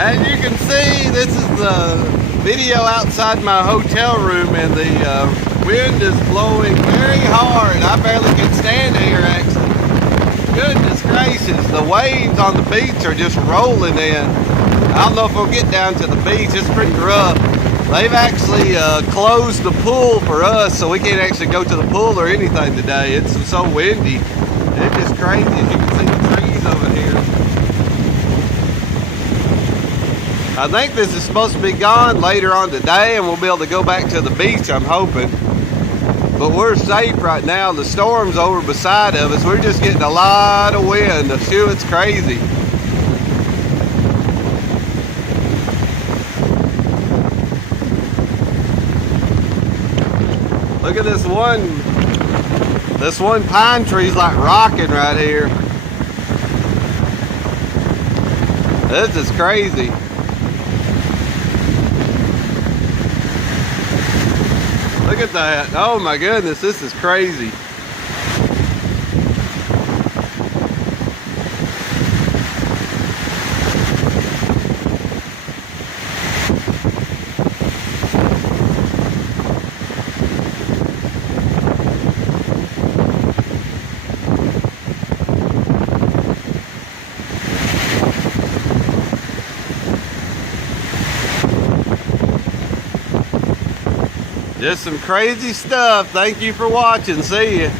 As you can see, this is the video outside my hotel room, and the wind is blowing very hard. I barely can stand here, actually. Goodness gracious, the waves on the beach are just rolling in. I don't know if we'll get down to the beach. It's pretty rough. They've actually closed the pool for us, so we can't actually go to the pool or anything today. It's so windy. It's just crazy. As you can see the trees over here. I think this is supposed to be gone later on today, and we'll be able to go back to the beach, I'm hoping. But we're safe right now. The storm's over beside of us. We're just getting a lot of wind. Phew, it's crazy. Look at this one pine tree's like rocking right here. This is crazy. Look at that. Oh my goodness, this is crazy. Just some crazy stuff. Thank you for watching. See ya.